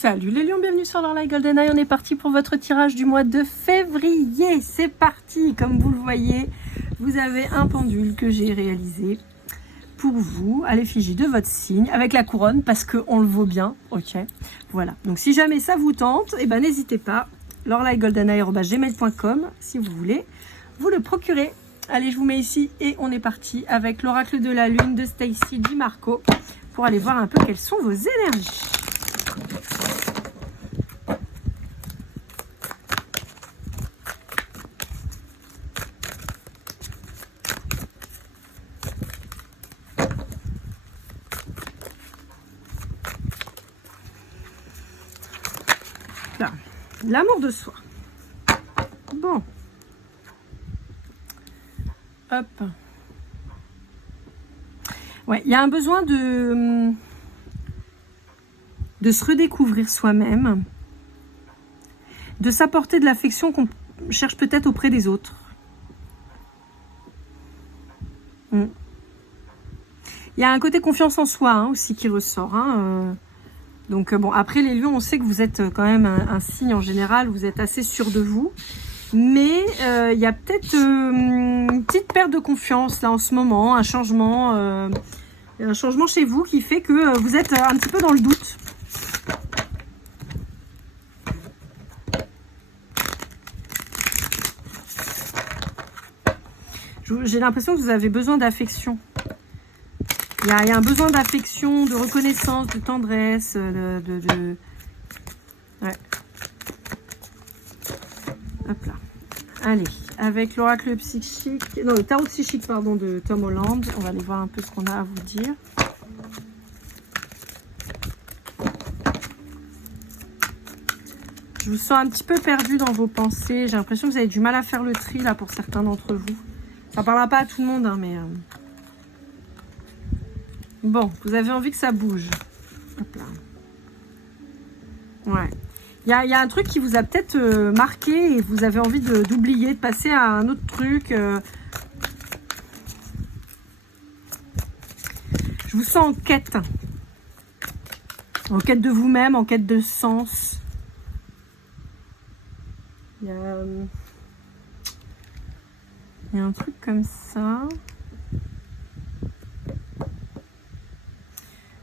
Salut les lions, bienvenue sur l'Orlaï Golden Eye. On est parti pour votre tirage du mois de février. C'est parti. Comme vous le voyez, vous avez un pendule que j'ai réalisé pour vous à l'effigie de votre signe avec la couronne parce qu'on le vaut bien. Ok, voilà. Donc si jamais ça vous tente, eh ben, n'hésitez pas. l'orlaïgoldeneye@gmail.com si vous voulez vous le procurer. Allez, je vous mets ici et on est parti avec l'oracle de la lune de Stacy Di Marco pour aller voir un peu quelles sont vos énergies. L'amour de soi. Bon. Hop. Ouais, il y a un besoin de se redécouvrir soi-même, de s'apporter de l'affection qu'on cherche peut-être auprès des autres. Il y a un côté confiance en soi aussi qui ressort. Donc bon, après les lions, on sait que vous êtes quand même un signe en général, vous êtes assez sûr de vous. Mais il y a peut-être une petite perte de confiance là en ce moment, un changement chez vous qui fait que vous êtes un petit peu dans le doute. J'ai l'impression que vous avez besoin d'affection. Il y a un besoin d'affection, de reconnaissance, de tendresse, Ouais. Hop là. Allez, avec l'oracle psychique, non, le tarot psychique, pardon, de Tom Holland. On va aller voir un peu ce qu'on a à vous dire. Je vous sens un petit peu perdu dans vos pensées. J'ai l'impression que vous avez du mal à faire le tri, là, pour certains d'entre vous. Ça ne parlera pas à tout le monde, mais... Bon, vous avez envie que ça bouge. Hop là. Ouais. Il y a un truc qui vous a peut-être marqué et vous avez envie d'oublier, de passer à un autre truc. Je vous sens en quête. En quête de vous-même, en quête de sens. Il y a un truc comme ça.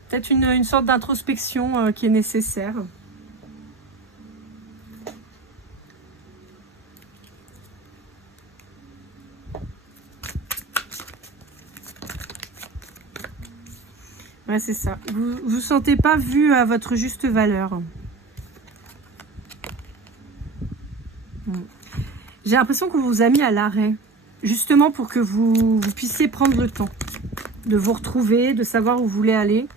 Peut-être une sorte d'introspection qui est nécessaire. Ouais, c'est ça. Vous vous sentez pas vu à votre juste valeur. J'ai l'impression qu'on vous a mis à l'arrêt. Justement pour que vous puissiez prendre le temps de vous retrouver, de savoir où vous voulez aller.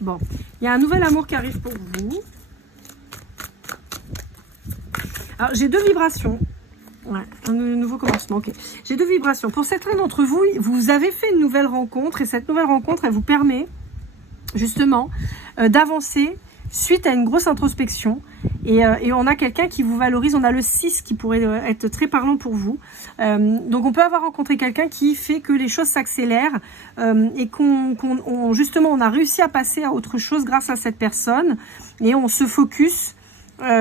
Bon, il y a un nouvel amour qui arrive pour vous. Alors, j'ai deux vibrations. Ouais, un nouveau commencement, ok. J'ai deux vibrations. Pour certains d'entre vous, vous avez fait une nouvelle rencontre et cette nouvelle rencontre, elle vous permet justement d'avancer suite à une grosse introspection. Et on a quelqu'un qui vous valorise. On a le 6 qui pourrait être très parlant pour vous. Donc, on peut avoir rencontré quelqu'un qui fait que les choses s'accélèrent et justement, on a réussi à passer à autre chose grâce à cette personne. Et on se focus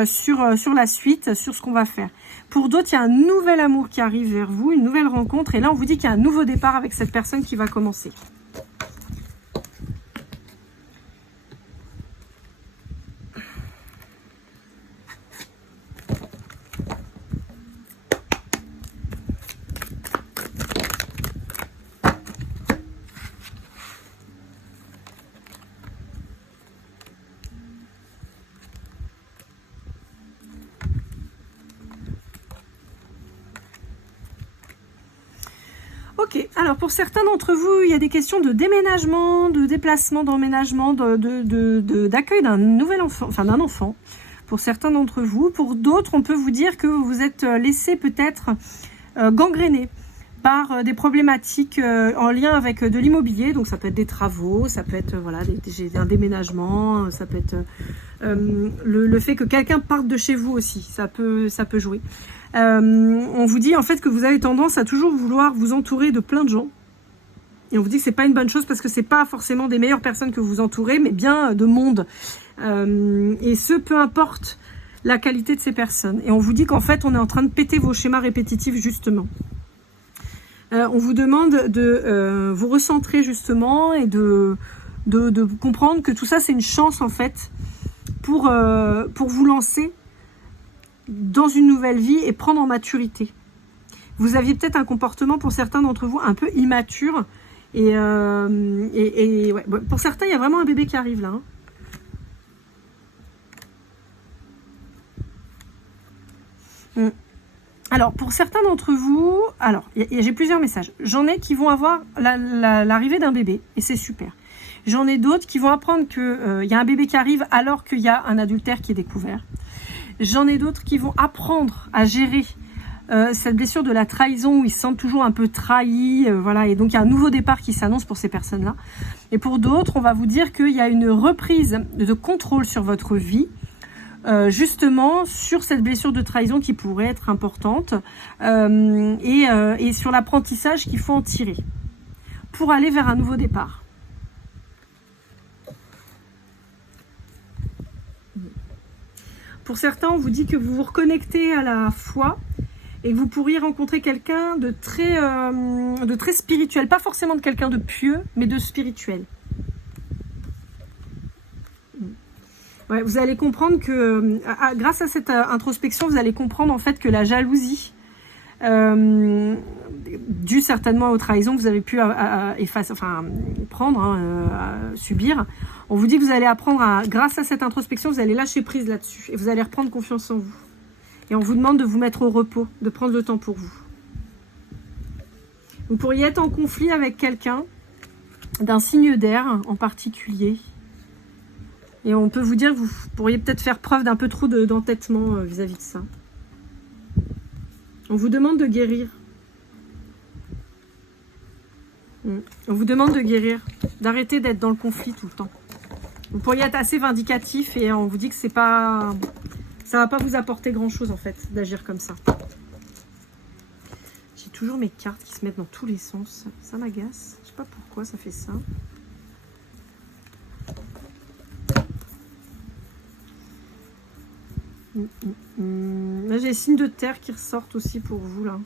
sur la suite, sur ce qu'on va faire. Pour d'autres, il y a un nouvel amour qui arrive vers vous, une nouvelle rencontre. Et là, on vous dit qu'il y a un nouveau départ avec cette personne qui va commencer. Ok, alors pour certains d'entre vous, il y a des questions de déménagement, de déplacement, d'emménagement, d'accueil d'un nouvel enfant, enfin d'un enfant. Pour certains d'entre vous, pour d'autres, on peut vous dire que vous vous êtes laissé peut-être gangréner par des problématiques en lien avec de l'immobilier. Donc ça peut être des travaux, ça peut être voilà, un déménagement, ça peut être le fait que quelqu'un parte de chez vous aussi, ça peut jouer. On vous dit en fait que vous avez tendance à toujours vouloir vous entourer de plein de gens. Et on vous dit que c'est pas une bonne chose parce que c'est pas forcément des meilleures personnes que vous entourez, mais bien de monde. Et ce, peu importe la qualité de ces personnes. Et on vous dit qu'en fait, on est en train de péter vos schémas répétitifs, justement. On vous demande de vous recentrer, justement, et de comprendre que tout ça, c'est une chance, en fait, pour vous lancer dans une nouvelle vie et prendre en maturité. Vous aviez peut-être un comportement, pour certains d'entre vous, un peu immature. Et ouais. Pour certains, il y a vraiment un bébé qui arrive, là. Alors, pour certains d'entre vous, alors, j'ai plusieurs messages. J'en ai qui vont avoir l'arrivée d'un bébé, et c'est super. J'en ai d'autres qui vont apprendre qu'il y a un bébé qui arrive alors qu'il y a un adultère qui est découvert. J'en ai d'autres qui vont apprendre à gérer cette blessure de la trahison où ils se sentent toujours un peu trahis, voilà, et donc il y a un nouveau départ qui s'annonce pour ces personnes-là. Et pour d'autres, on va vous dire qu'il y a une reprise de contrôle sur votre vie, justement sur cette blessure de trahison qui pourrait être importante, et sur l'apprentissage qu'il faut en tirer pour aller vers un nouveau départ. Pour certains, on vous dit que vous vous reconnectez à la foi et que vous pourriez rencontrer quelqu'un de très spirituel, pas forcément de quelqu'un de pieux, mais de spirituel. Ouais, vous allez comprendre que, grâce à cette introspection, vous allez comprendre en fait que la jalousie, due certainement aux trahisons que vous avez pu subir, on vous dit que vous allez apprendre grâce à cette introspection, vous allez lâcher prise là-dessus et vous allez reprendre confiance en vous. Et on vous demande de vous mettre au repos, de prendre le temps pour vous. Vous pourriez être en conflit avec quelqu'un d'un signe d'air en particulier. Et on peut vous dire que vous pourriez peut-être faire preuve d'un peu trop d'entêtement vis-à-vis de ça. On vous demande de guérir. On vous demande de guérir, d'arrêter d'être dans le conflit tout le temps. Vous pourriez être assez vindicatif et on vous dit que c'est pas, ça va pas vous apporter grand-chose en fait d'agir comme ça. J'ai toujours mes cartes qui se mettent dans tous les sens. Ça m'agace. Je sais pas pourquoi ça fait ça. Là, j'ai les signes de terre qui ressortent aussi pour vous là.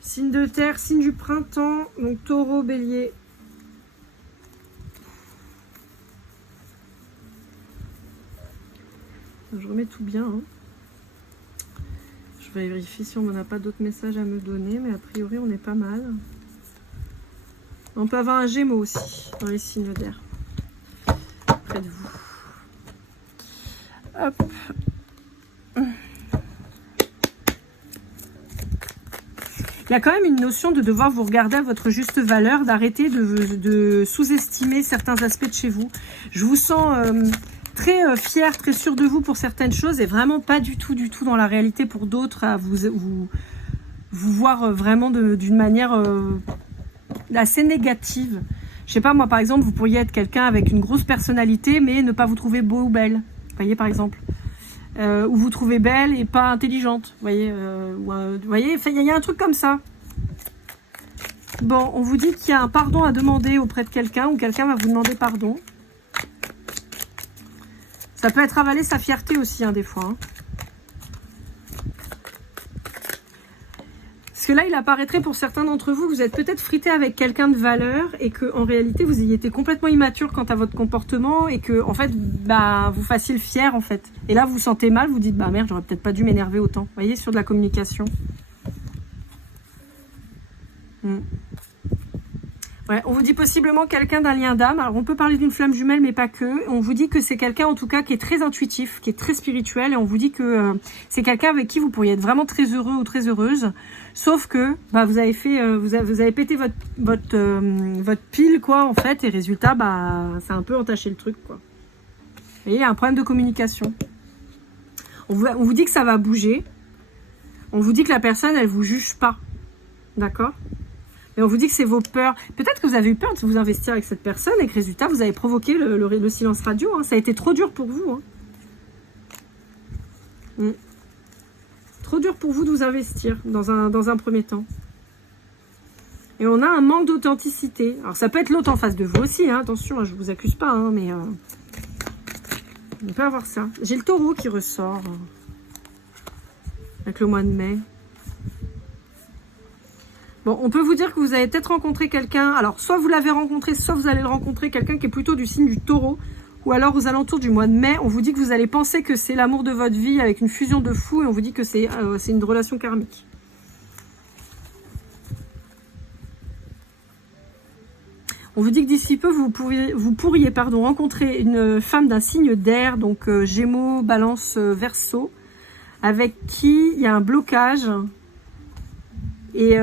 Signe de terre, signe du printemps, donc taureau, bélier. Je remets tout bien. Hein. Je vais vérifier si on n'en a pas d'autres messages à me donner, mais a priori on est pas mal. On peut avoir un Gémeaux aussi dans les signes d'air. Près de vous. Hop. Il y a quand même une notion de devoir vous regarder à votre juste valeur, d'arrêter de sous-estimer certains aspects de chez vous. Je vous sens très fière, très sûre de vous pour certaines choses et vraiment pas du tout dans la réalité pour d'autres, à vous voir vraiment d'une manière assez négative. Je sais pas, moi par exemple, vous pourriez être quelqu'un avec une grosse personnalité mais ne pas vous trouver beau ou belle. Vous voyez par exemple. Ou vous trouvez belle et pas intelligente, vous voyez, il y a un truc comme ça. Bon, on vous dit qu'il y a un pardon à demander auprès de quelqu'un ou quelqu'un va vous demander pardon. Ça peut être avaler sa fierté aussi, hein, des fois. Hein. Parce que là, il apparaîtrait pour certains d'entre vous que vous êtes peut-être frité avec quelqu'un de valeur et que en réalité, vous ayez été complètement immature quant à votre comportement et que, en fait, vous fassiez le fier, en fait. Et là, vous vous sentez mal, vous dites, merde, j'aurais peut-être pas dû m'énerver autant. Vous voyez, sur de la communication. Ouais, on vous dit possiblement quelqu'un d'un lien d'âme. Alors, on peut parler d'une flamme jumelle, mais pas que. On vous dit que c'est quelqu'un, en tout cas, qui est très intuitif, qui est très spirituel. Et on vous dit que c'est quelqu'un avec qui vous pourriez être vraiment très heureux ou très heureuse. Sauf que vous avez fait, vous avez pété votre pile, quoi, en fait. Et résultat, ça a un peu entaché le truc, quoi. Vous voyez, il y a un problème de communication. On vous dit que ça va bouger. On vous dit que la personne, elle vous juge pas. D'accord ? Et on vous dit que c'est vos peurs. Peut-être que vous avez eu peur de vous investir avec cette personne et que résultat, vous avez provoqué le silence radio. Hein. Ça a été trop dur pour vous. Hein. trop dur pour vous de vous investir dans un premier temps. Et on a un manque d'authenticité. Alors ça peut être l'autre en face de vous aussi, hein, attention, je vous accuse pas, hein, mais on peut avoir ça. J'ai le taureau qui ressort avec le mois de mai. Bon, on peut vous dire que vous avez peut-être rencontré quelqu'un, alors soit vous l'avez rencontré, soit vous allez le rencontrer, quelqu'un qui est plutôt du signe du taureau, ou alors aux alentours du mois de mai, on vous dit que vous allez penser que c'est l'amour de votre vie avec une fusion de fou, et on vous dit que c'est une relation karmique. On vous dit que d'ici peu, vous pourriez rencontrer une femme d'un signe d'air, donc Gémeaux, Balance, Verseau, avec qui il y a un blocage et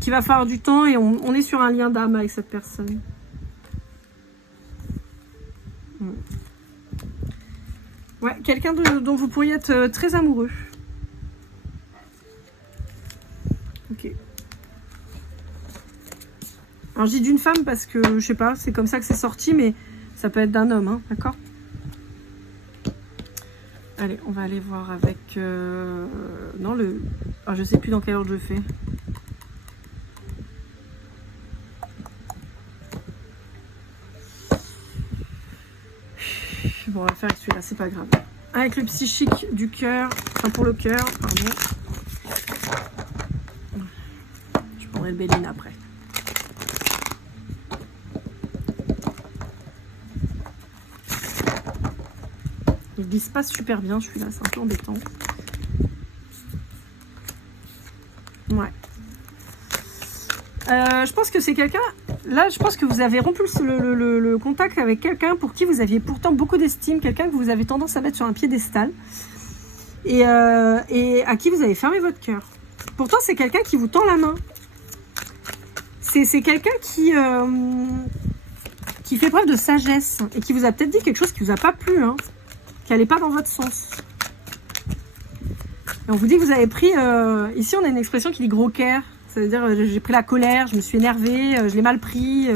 qui va falloir du temps, et on est sur un lien d'âme avec cette personne. Ouais, quelqu'un dont vous pourriez être très amoureux. Ok. Alors je dis d'une femme parce que, je sais pas, c'est comme ça que c'est sorti, mais ça peut être d'un homme, hein, d'accord? Allez, on va aller voir avec... non, ah, je sais plus dans quel ordre je fais. Bon, on va faire avec celui-là, c'est pas grave. Avec le psychique du cœur, enfin pour le cœur, pardon. Je prendrai le Béline après. Il glisse pas super bien celui-là, c'est un peu embêtant. Ouais. Je pense que c'est quelqu'un... Là, je pense que vous avez rompu le contact avec quelqu'un pour qui vous aviez pourtant beaucoup d'estime, quelqu'un que vous avez tendance à mettre sur un piédestal et à qui vous avez fermé votre cœur. Pourtant, c'est quelqu'un qui vous tend la main. C'est quelqu'un qui fait preuve de sagesse et qui vous a peut-être dit quelque chose qui vous a pas plu, hein, qui n'allait pas dans votre sens. Et on vous dit que vous avez pris... ici, on a une expression qui dit gros cœur. Ça veut dire j'ai pris la colère, je me suis énervée, je l'ai mal pris.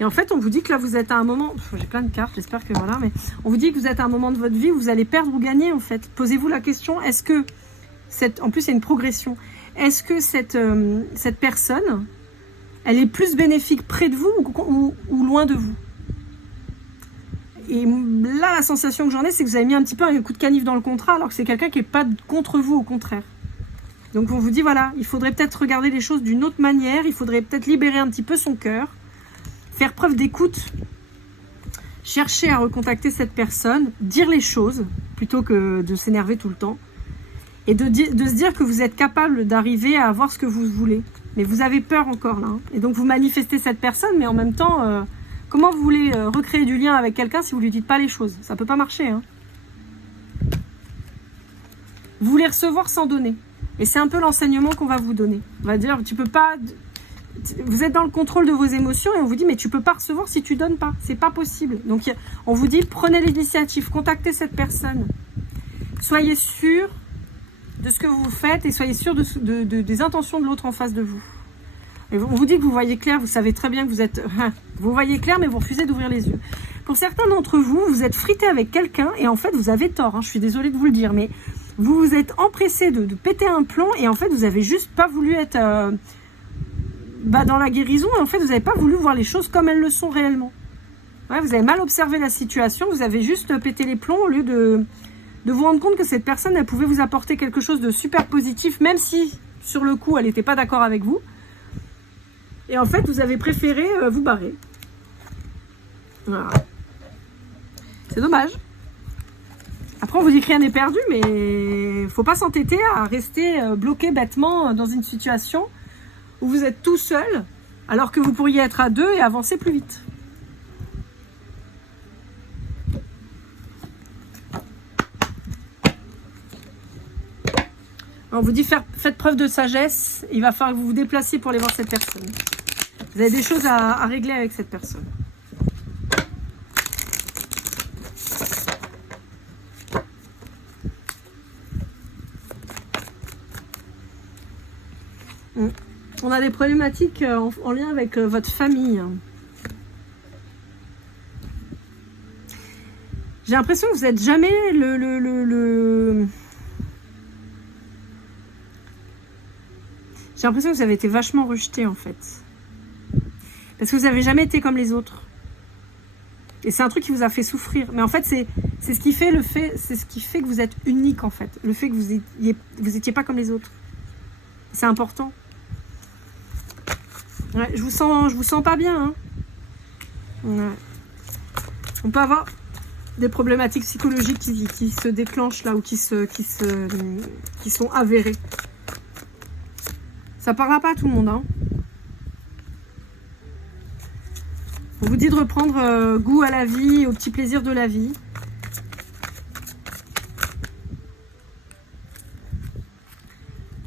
Et en fait, on vous dit que là, vous êtes à un moment... J'ai plein de cartes, j'espère que voilà. Mais on vous dit que vous êtes à un moment de votre vie où vous allez perdre ou gagner, en fait. Posez-vous la question, est-ce que... En plus, il y a une progression. Est-ce que cette personne, elle est plus bénéfique près de vous ou loin de vous? Et là, la sensation que j'en ai, c'est que vous avez mis un petit peu un coup de canif dans le contrat, alors que c'est quelqu'un qui n'est pas contre vous, au contraire. Donc on vous dit, voilà, il faudrait peut-être regarder les choses d'une autre manière, il faudrait peut-être libérer un petit peu son cœur, faire preuve d'écoute, chercher à recontacter cette personne, dire les choses, plutôt que de s'énerver tout le temps, et de se dire que vous êtes capable d'arriver à avoir ce que vous voulez. Mais vous avez peur encore, là. Hein. Et donc vous manifestez cette personne, mais en même temps... comment vous voulez recréer du lien avec quelqu'un si vous ne lui dites pas les choses? Ça ne peut pas marcher. Hein. Vous voulez recevoir sans donner. Et c'est un peu l'enseignement qu'on va vous donner. On va dire, tu peux pas... Vous êtes dans le contrôle de vos émotions et on vous dit, mais tu ne peux pas recevoir si tu ne donnes pas. C'est pas possible. Donc, on vous dit, prenez l'initiative, contactez cette personne. Soyez sûr de ce que vous faites et soyez sûr des intentions de l'autre en face de vous. Et on vous dit que vous voyez clair, vous savez très bien que vous êtes... Vous voyez clair, mais vous refusez d'ouvrir les yeux. Pour certains d'entre vous, vous êtes frité avec quelqu'un et en fait, vous avez tort. Hein, je suis désolée de vous le dire, mais vous vous êtes empressé de péter un plomb et en fait, vous avez juste pas voulu être dans la guérison et en fait, vous n'avez pas voulu voir les choses comme elles le sont réellement. Ouais, vous avez mal observé la situation, vous avez juste pété les plombs au lieu de vous rendre compte que cette personne, elle pouvait vous apporter quelque chose de super positif, même si, sur le coup, elle n'était pas d'accord avec vous. Et en fait, vous avez préféré vous barrer. Voilà. C'est dommage. Après, on vous dit que rien n'est perdu, mais il ne faut pas s'entêter à rester bloqué bêtement dans une situation où vous êtes tout seul, alors que vous pourriez être à deux et avancer plus vite. On vous dit faites preuve de sagesse, il va falloir que vous vous déplaciez pour aller voir cette personne. Vous avez des choses à régler avec cette personne. On a des problématiques en lien avec votre famille. J'ai l'impression que vous n'êtes jamais J'ai l'impression que vous avez été vachement rejeté en fait. Parce que vous n'avez jamais été comme les autres. Et c'est un truc qui vous a fait souffrir. Mais en fait, c'est ce qui fait c'est ce qui fait que vous êtes unique en fait. Le fait que vous étiez pas comme les autres. C'est important. Ouais, je vous sens pas bien. Hein. Ouais. On peut avoir des problématiques psychologiques qui se déclenchent là ou qui sont avérées. Ça parlera pas à tout le monde. Hein. On vous dit de reprendre goût à la vie, aux petits plaisirs de la vie.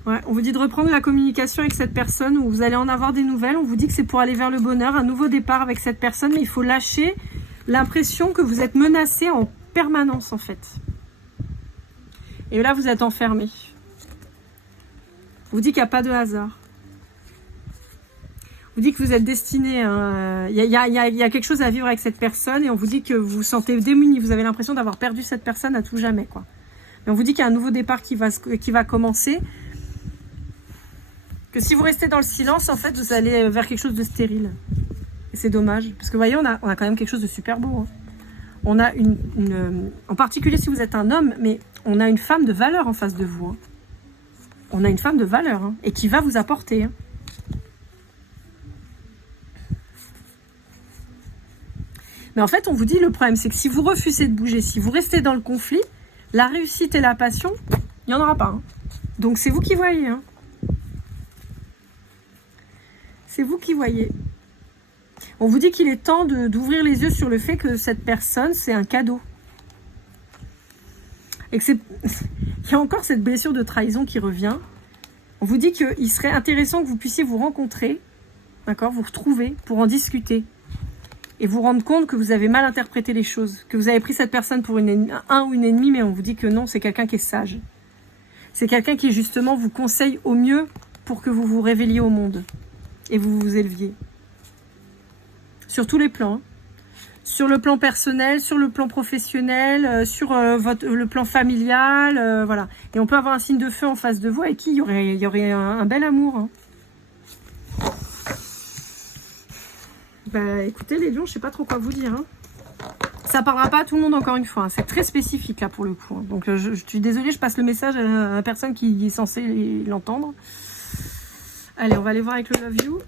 Ouais, on vous dit de reprendre la communication avec cette personne où vous allez en avoir des nouvelles. On vous dit que c'est pour aller vers le bonheur, un nouveau départ avec cette personne, mais il faut lâcher l'impression que vous êtes menacé en permanence en fait. Et là, vous êtes enfermé. On vous dit qu'il n'y a pas de hasard. On vous dit que vous êtes destiné, il y a quelque chose à vivre avec cette personne et on vous dit que vous vous sentez démuni, vous avez l'impression d'avoir perdu cette personne à tout jamais, quoi. Et on vous dit qu'il y a un nouveau départ qui va commencer, que si vous restez dans le silence, en fait, vous allez vers quelque chose de stérile. Et c'est dommage, parce que vous voyez, on a quand même quelque chose de super beau. Hein. On a en particulier si vous êtes un homme, mais on a une femme de valeur en face de vous. Hein. On a une femme de valeur, hein, et qui va vous apporter. Hein. Mais en fait, on vous dit, le problème, c'est que si vous refusez de bouger, si vous restez dans le conflit, la réussite et la passion, il n'y en aura pas. Hein. Donc, c'est vous qui voyez. Hein. C'est vous qui voyez. On vous dit qu'il est temps d'ouvrir les yeux sur le fait que cette personne, c'est un cadeau. Et que il y a encore cette blessure de trahison qui revient. On vous dit qu'il serait intéressant que vous puissiez vous rencontrer, d'accord, vous retrouver pour en discuter. Et vous rendre compte que vous avez mal interprété les choses, que vous avez pris cette personne pour un ou une ennemie, mais on vous dit que non, c'est quelqu'un qui est sage. C'est quelqu'un qui, justement, vous conseille au mieux pour que vous vous révéliez au monde et vous vous éleviez. Sur tous les plans. Hein. Sur le plan personnel, sur le plan professionnel, sur le plan familial, voilà. Et on peut avoir un signe de feu en face de vous avec qui il y aurait un bel amour. Hein. Bah écoutez les lions, je sais pas trop quoi vous dire. Hein. Ça parlera pas à tout le monde encore une fois. Hein. C'est très spécifique là pour le coup. Hein. Donc je suis désolée, je passe le message à la personne qui est censée l'entendre. Allez, on va aller voir avec le Love You.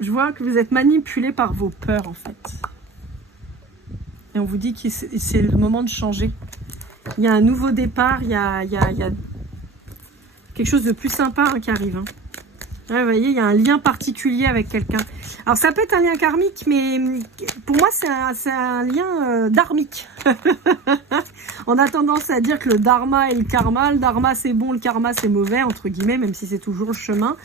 Je vois que vous êtes manipulé par vos peurs en fait. Et on vous dit que c'est le moment de changer. Il y a un nouveau départ, il y a quelque chose de plus sympa hein, qui arrive. Hein. Ouais, vous voyez, il y a un lien particulier avec quelqu'un. Alors ça peut être un lien karmique, mais pour moi c'est un lien dharmique. On a tendance à dire que le dharma et le karma. Le dharma c'est bon, le karma c'est mauvais, entre guillemets, même si c'est toujours le chemin.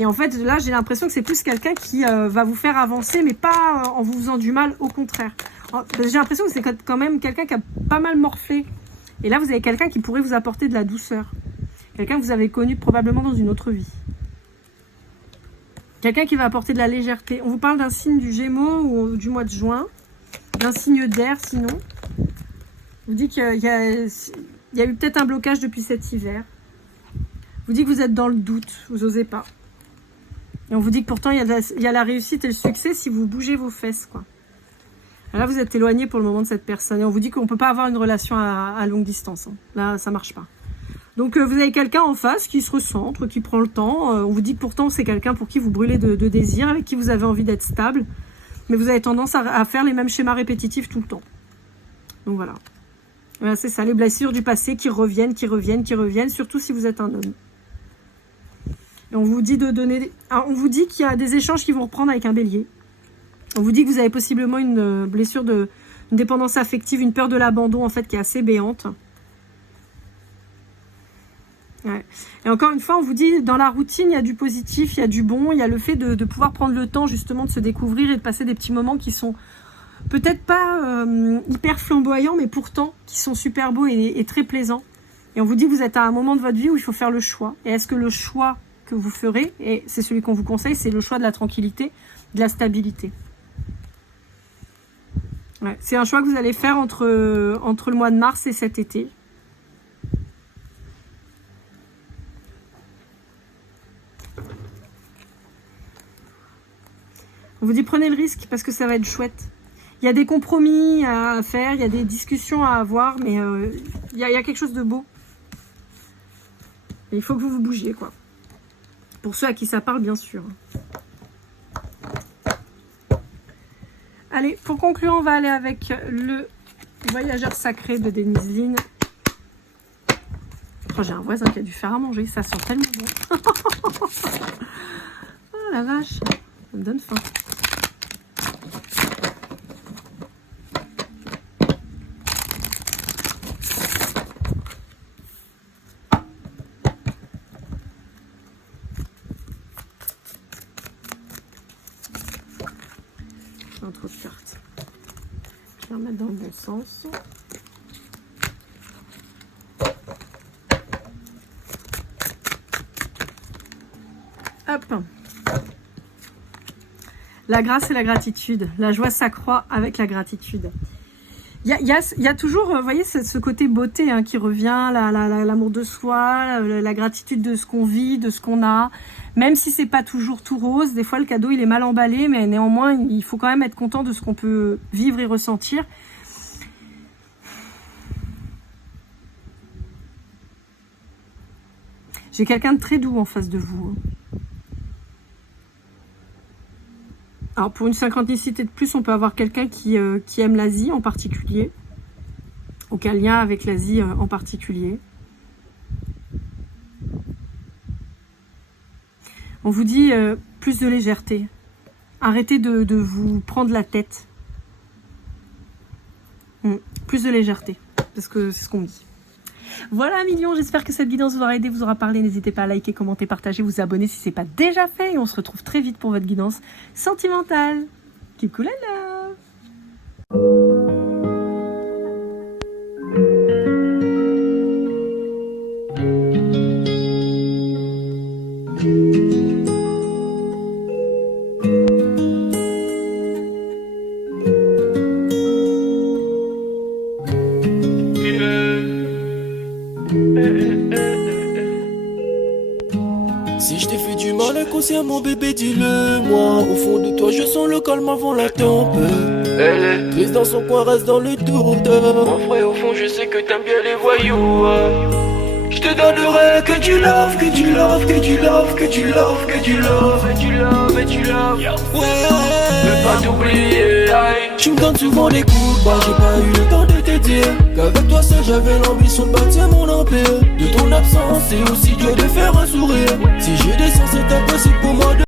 Et en fait, là, j'ai l'impression que c'est plus quelqu'un qui va vous faire avancer, mais pas en vous faisant du mal, au contraire. J'ai l'impression que c'est quand même quelqu'un qui a pas mal morflé. Et là, vous avez quelqu'un qui pourrait vous apporter de la douceur. Quelqu'un que vous avez connu probablement dans une autre vie. Quelqu'un qui va apporter de la légèreté. On vous parle d'un signe du Gémeaux ou du mois de juin. D'un signe d'air, sinon. On vous dit qu'il y a eu peut-être un blocage depuis cet hiver. On vous dit que vous êtes dans le doute, vous n'osez pas. Et on vous dit que pourtant, il y a la réussite et le succès si vous bougez vos fesses, quoi. Là, vous êtes éloigné pour le moment de cette personne. Et on vous dit qu'on ne peut pas avoir une relation à longue distance. Hein. Là, ça ne marche pas. Donc, vous avez quelqu'un en face qui se recentre, qui prend le temps. On vous dit que pourtant, c'est quelqu'un pour qui vous brûlez de désir, avec qui vous avez envie d'être stable. Mais vous avez tendance à faire les mêmes schémas répétitifs tout le temps. Donc, voilà. Voilà, c'est ça, les blessures du passé qui reviennent, surtout si vous êtes un homme. Et on vous dit on vous dit qu'il y a des échanges qui vont reprendre avec un bélier. On vous dit que vous avez possiblement une blessure une dépendance affective, une peur de l'abandon en fait qui est assez béante. Ouais. Et encore une fois, on vous dit dans la routine, il y a du positif, il y a du bon, il y a le fait de pouvoir prendre le temps justement de se découvrir et de passer des petits moments qui sont peut-être pas hyper flamboyants, mais pourtant qui sont super beaux et très plaisants. Et on vous dit que vous êtes à un moment de votre vie où il faut faire le choix. Et est-ce que le choix que vous ferez, et c'est celui qu'on vous conseille, c'est le choix de la tranquillité, de la stabilité. Ouais, c'est un choix que vous allez faire entre le mois de mars et cet été. On vous dit prenez le risque parce que ça va être chouette. Il y a des compromis à faire, il y a des discussions à avoir, mais il y a quelque chose de beau. Et il faut que vous vous bougiez, quoi. Pour ceux à qui ça parle, bien sûr. Allez, pour conclure, on va aller avec le voyageur sacré de Denise Linn. Oh, j'ai un voisin qui a dû faire à manger, ça sent tellement bon. Oh la vache, ça me donne faim. Trop de cartes. Je vais remettre dans le bon sens. Hop. La grâce et la gratitude. La joie s'accroît avec la gratitude. Il y a toujours, vous voyez, ce côté beauté qui revient, l'amour de soi, la gratitude de ce qu'on vit, de ce qu'on a. Même si c'est pas toujours tout rose, des fois le cadeau il est mal emballé, mais néanmoins il faut quand même être content de ce qu'on peut vivre et ressentir. J'ai quelqu'un de très doux en face de vous. Alors pour une synchronicité de plus, on peut avoir quelqu'un qui aime l'Asie en particulier, aucun lien avec l'Asie en particulier. On vous dit plus de légèreté. Arrêtez de vous prendre la tête. Plus de légèreté, parce que c'est ce qu'on me dit. Voilà, millions, j'espère que cette guidance vous aura aidé, vous aura parlé. N'hésitez pas à liker, commenter, partager, vous abonner si ce n'est pas déjà fait. Et on se retrouve très vite pour votre guidance sentimentale. Keep cool and love. Si je t'ai fait du mal inconsciemment bébé dis-le moi. Au fond de toi je sens le calme avant la tempête. Elle est triste dans son coin, reste dans le doute. Mon frère au fond je sais que t'aimes bien les voyous. Je te donnerai que du love, que du love, que du love, que du love, que du love, et du love, et du love. Ouais, veux pas t'oublier. Tu me donnes souvent des coups de barre, j'ai pas eu le temps de te dire qu'avec toi seul j'avais l'ambition de bâtir mon empire. De ton absence c'est aussi dur de faire un sourire. Si j'ai des sens c'est impossible pour moi de